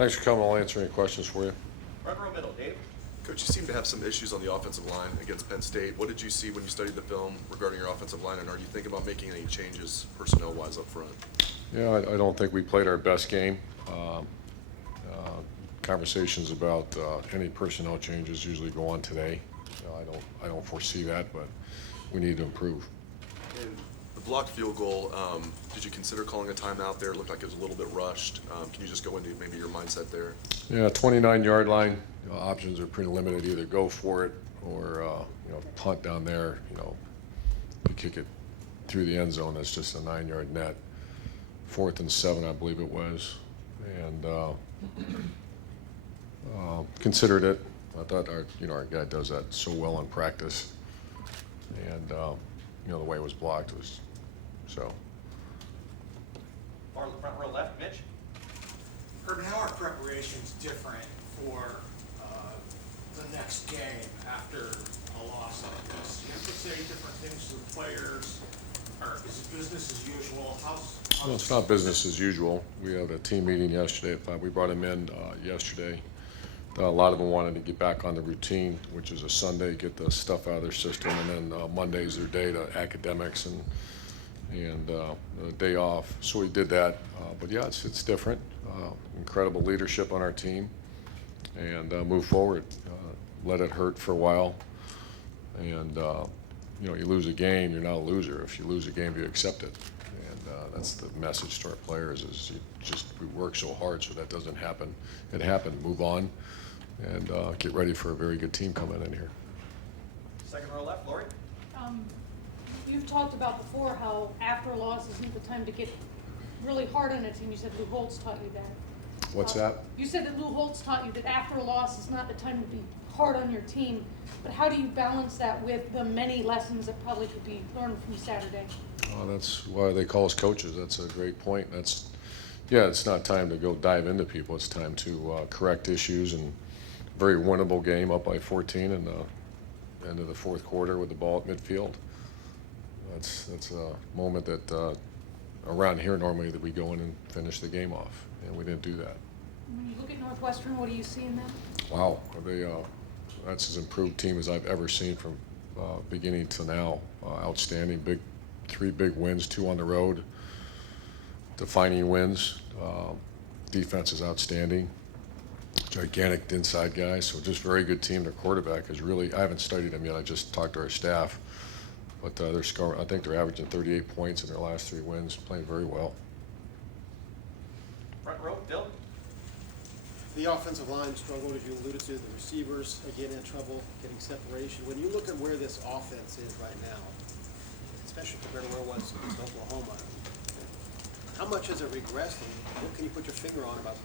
Thanks for coming. I'll answer any questions for you. Front row middle, Dave. Coach, you seem to have some issues on the offensive line against Penn State. What did you see when you studied the film regarding your offensive line, and are you thinking about making any changes personnel-wise up front? Yeah, I don't think we played our best game. Conversations about any personnel changes usually go on today. I don't foresee that, but we need to improve. And the blocked field goal, did you consider calling a timeout there? It looked like it was a little bit rushed. Can you just go into maybe your mindset there? Yeah, 29-yard line. Options are pretty limited. Either go for it or punt down there. You kick it through the end zone. That's just a 9-yard net. 4th and 7, I believe it was, and considered it. I thought our guy does that so well in practice, and the way it was blocked was so. Far front row left, Mitch. Herb, how are preparations different for the next game after a loss like this? You have to say different things to the players, or is it business as usual? Well, it's not business as usual. We had a team meeting yesterday at 5. We brought them in yesterday. A lot of them wanted to get back on the routine, which is a Sunday, get the stuff out of their system, and then Monday's their day to academics and a day off. So we did that. But yeah, it's different. Incredible leadership on our team, and move forward. Let it hurt for a while, and you lose a game, you're not a loser. If you lose a game, you accept it. That's the message to our players: is we work so hard so that doesn't happen. It happened. Move on, and get ready for a very good team coming in here. Second row left, Lori. You've talked about before how after a loss isn't the time to get really hard on a team. You said Lou Holtz taught you that. What's that? You said that Lou Holtz taught you that after a loss is not the time to be hard on your team. But how do you balance that with the many lessons that probably could be learned from Saturday? That's why they call us coaches. That's a great point. It's not time to go dive into people. It's time to correct issues, and very winnable game, up by 14 in the end of the fourth quarter with the ball at midfield. That's a moment that around here normally that we go in and finish the game off, and we didn't do that. When you look at Northwestern, what do you see in them? Wow, that's as improved team as I've ever seen from beginning to now. Outstanding, 3 big wins, 2 on the road, defining wins. Defense is outstanding. Gigantic inside guys, so just very good team. Their quarterback is really, I haven't studied them yet, I just talked to our staff, but they're scoring, I think they're averaging 38 points in their last 3 wins, playing very well. Front row, Bill. The offensive line struggled, as you alluded to. The receivers, again, had trouble getting separation. When you look at where this offense is right now, especially compared to where it was against Oklahoma, how much has it regressed, and what can you put your finger on about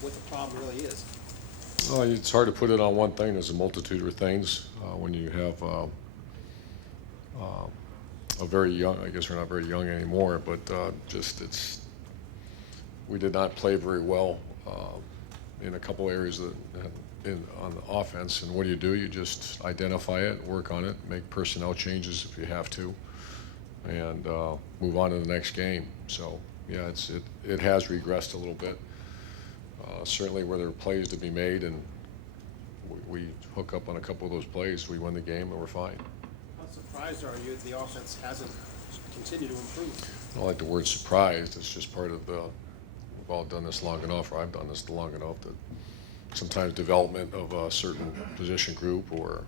what the problem really is? Well, it's hard to put it on one thing. There's a multitude of things. When you have a very young, I guess we're not very young anymore, but we did not play very well in a couple areas on the offense. And what do? You just identify it, work on it, make personnel changes if you have to, and move on to the next game. So yeah, it has regressed a little bit. Certainly where there are plays to be made, and we hook up on a couple of those plays, we win the game, and we're fine. How surprised are you that the offense hasn't continued to improve? I don't like the word surprised. It's just part of we've all done this long enough, or I've done this long enough, that sometimes development of a certain position group or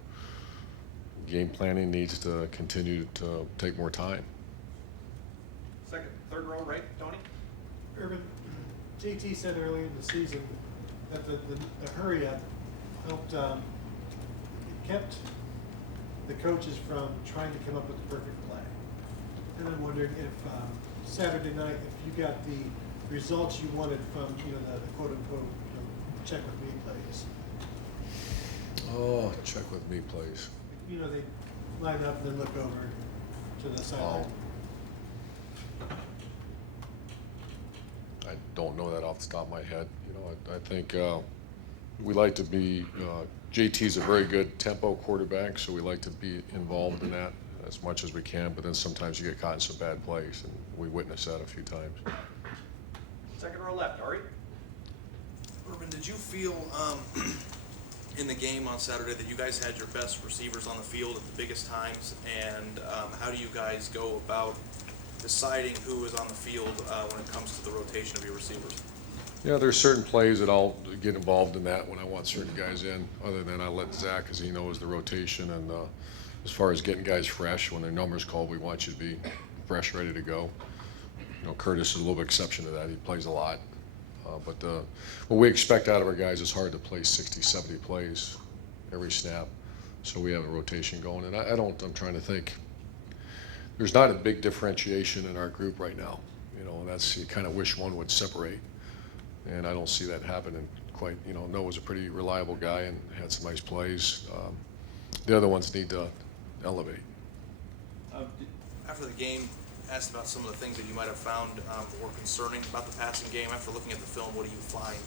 game planning needs to continue to take more time. Third row right, Tony. Urban, JT said earlier in the season that the hurry-up helped, it kept the coaches from trying to come up with the perfect play. And I'm wondering if Saturday night, if you got the results you wanted from the quote-unquote check with me plays. Oh, check with me, please. They line up and then look over to the sideline. I don't know that off the top of my head. I think we like to be, JT's a very good tempo quarterback, so we like to be involved in that as much as we can, but then sometimes you get caught in some bad plays, and we witnessed that a few times. Second row left, Ari. did you feel in the game on Saturday that you guys had your best receivers on the field at the biggest times? And how do you guys go about deciding who is on the field when it comes to the rotation of your receivers? Yeah, there's certain plays that I'll get involved in that when I want certain guys in. Other than I let Zach, as he knows the rotation, and as far as getting guys fresh, when their number's called, we want you to be fresh, ready to go. You know, Curtis is a little bit exception to that. He plays a lot. But what we expect out of our guys is hard to play 60, 70 plays every snap. So we have a rotation going. And I'm trying to think. There's not a big differentiation in our group right now. You know, and that's, you kind of wish one would separate. And I don't see that happening quite. You know, Noah's a pretty reliable guy and had some nice plays. The other ones need to elevate. After the game, asked about some of the things that you might have found were concerning about the passing game. After looking at the film, what do you find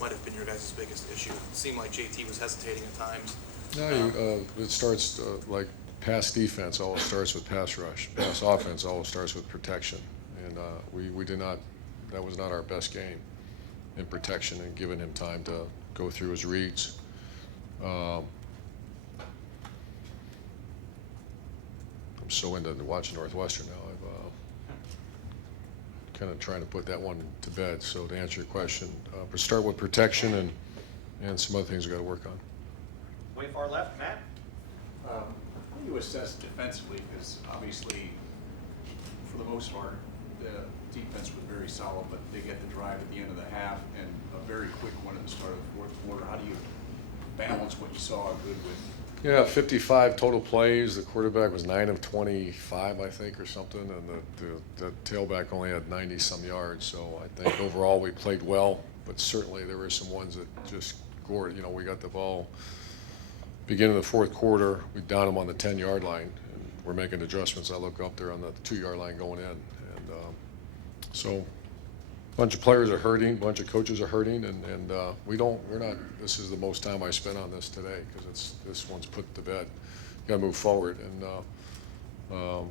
might have been your guys' biggest issue? It seemed like JT was hesitating at times. No, it starts like pass defense always starts with pass rush. Pass offense always starts with protection. And we did not, that was not our best game in protection and giving him time to go through his reads. I'm so into watching Northwestern now. I've kind of trying to put that one to bed. So to answer your question, but start with protection and some other things we got to work on. Way far left, Matt. How do you assess defensively? Because obviously, for the most part, the defense was very solid, but they get the drive at the end of the half and a very quick one at the start of the fourth quarter. How do you balance what you saw good with? Yeah, 55 total plays. The quarterback was 9 of 25, I think, or something, and the tailback only had 90-some yards. So I think overall we played well, but certainly there were some ones that just gored. You know, we got the ball beginning of the fourth quarter. We downed them on the 10-yard line, and we're making adjustments. I look up there on the 2-yard line going in, and so a bunch of players are hurting, a bunch of coaches are hurting, and we're not. This is the most time I spent on this today because this one's put to bed. You got to move forward, and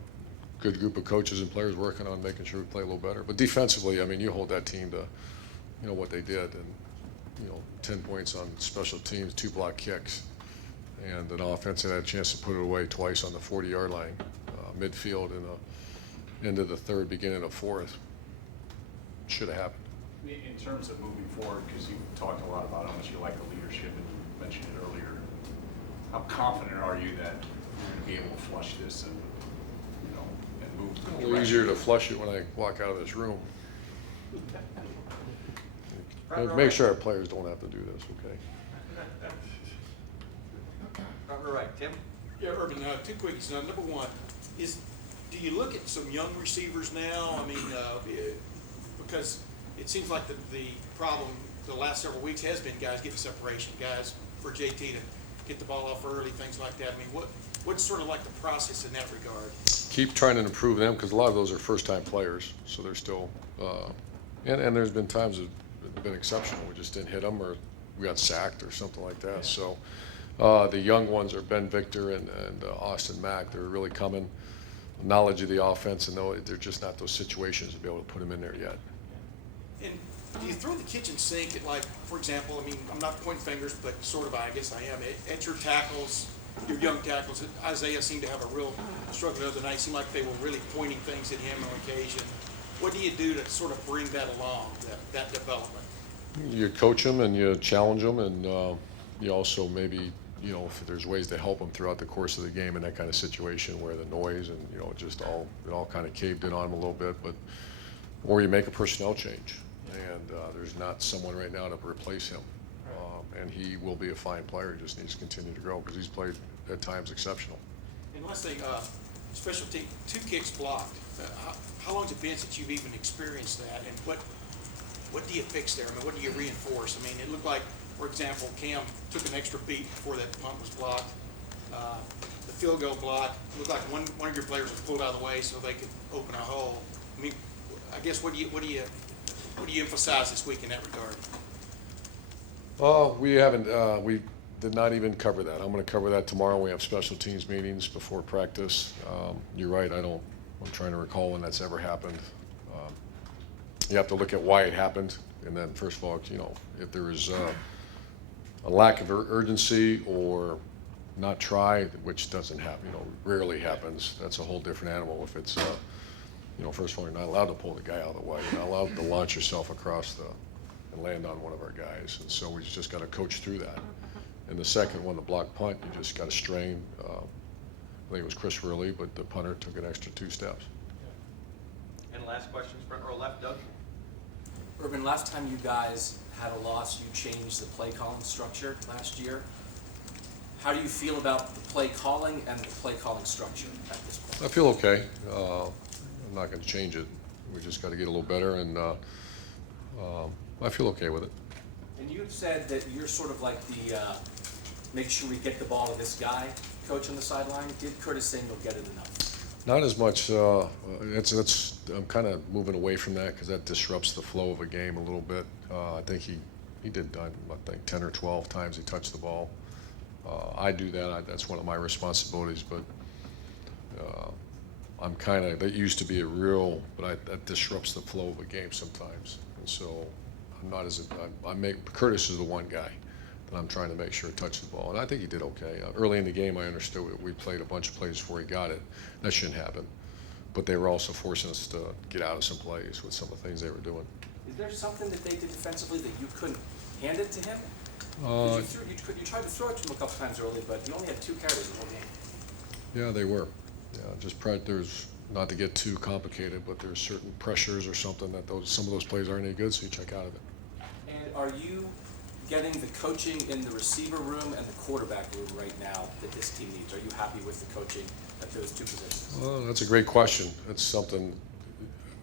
good group of coaches and players working on making sure we play a little better. But defensively, I mean, you hold that team to, you know, what they did, and 10 points on special teams, 2 block kicks, and an offense that had a chance to put it away twice on the 40-yard line, midfield, and into the third, beginning of fourth. Should have happened. In terms of moving forward, because you talked a lot about how much you like the leadership, and you mentioned it earlier, how confident are you that you're going to be able to flush this and, and move? A little easier to flush it when I walk out of this room. Make sure our players don't have to do this, okay? Front row right, Tim. Yeah, Urban, 2 quickies. Now, number one, do you look at some young receivers now? I mean, because it seems like the problem the last several weeks has been guys getting separation, guys for JT to get the ball off early, things like that. I mean, what's sort of like the process in that regard? Keep trying to improve them because a lot of those are first-time players, so they're still. And there's been times that have been exceptional. We just didn't hit them, or we got sacked, or something like that. So the young ones are Ben Victor and Austin Mack. They're really coming. Knowledge of the offense, and they're just not those situations to be able to put them in there yet. And do you throw the kitchen sink at, like, for example, I mean, I'm not pointing fingers, but sort of, I guess I am, at your tackles, your young tackles? Isaiah seemed to have a real struggle the other night. It seemed like they were really pointing things at him on occasion. What do you do to sort of bring that along, that development? You coach them and you challenge them, and you also maybe, if there's ways to help them throughout the course of the game in that kind of situation where the noise and, it all kind of caved in on them a little bit, or you make a personnel change. And there's not someone right now to replace him. And he will be a fine player. He just needs to continue to grow because he's played at times exceptional. And last thing, special team, 2 kicks blocked. How long has it been since you've even experienced that? And what do you fix there? I mean, what do you reinforce? I mean, it looked like, for example, Cam took an extra beat before that punt was blocked. The field goal block looked like one of your players was pulled out of the way so they could open a hole. I mean, I guess what do you emphasize this week in that regard? We haven't. We did not even cover that. I'm going to cover that tomorrow. We have special teams meetings before practice. You're right. I'm trying to recall when that's ever happened. You have to look at why it happened. And then, first of all, if there is a lack of urgency or not try, which doesn't happen, rarely happens, that's a whole different animal. If it's, first of all, you're not allowed to pull the guy out of the way. You're not allowed to launch yourself across and land on one of our guys. And so we just got to coach through that. And the second one, the block punt, you just got to strain. I think it was Chris Riley, but the punter took an extra 2 steps. And last question, front row left, Doug. Urban, last time you guys had a loss, you changed the play calling structure last year. How do you feel about the play calling and the play calling structure at this point? I feel okay. I'm not going to change it. We just got to get a little better, and I feel okay with it. And you said that you're sort of like the make sure we get the ball to this guy coach on the sideline. Did Curtis Samuel get it enough? Not as much. I'm kind of moving away from that because that disrupts the flow of a game a little bit. I think he did. I think 10 or 12 times he touched the ball. I do that. That's one of my responsibilities. But I'm kind of. That used to be a real, but that disrupts the flow of a game sometimes. And so I'm not as. Curtis is the one guy that I'm trying to make sure touched the ball, and I think he did okay. Early in the game, I understood we played a bunch of plays before he got it. That shouldn't happen. But they were also forcing us to get out of some plays with some of the things they were doing. Is there something that they did defensively that you couldn't hand it to him? You tried to throw it to him a couple times early, but he only had 2 carries the whole game. Yeah, they were. Yeah, there's not to get too complicated, but there's certain pressures or something that some of those plays aren't any good, so you check out of it. And are you getting the coaching in the receiver room and the quarterback room right now that this team needs? Are you happy with the coaching at those 2 positions? Well, that's a great question. That's something,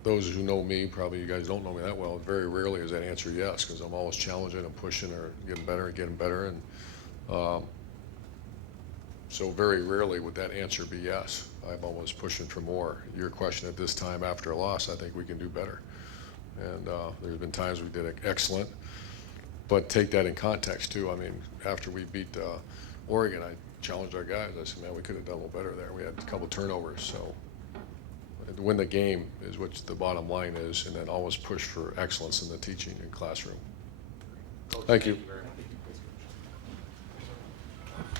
those who know me, probably you guys don't know me that well, very rarely is that answer yes, because I'm always challenging and pushing or getting better. And so very rarely would that answer be yes. I'm always pushing for more. Your question at this time after a loss, I think we can do better. And there's been times we did excellent, but take that in context too. I mean, after we beat Oregon, I challenged our guys. I said, man, we could have done a little better there. We had a couple turnovers, so to win the game is what the bottom line is, and then always push for excellence in the teaching and classroom. Coach, Thank you. very much.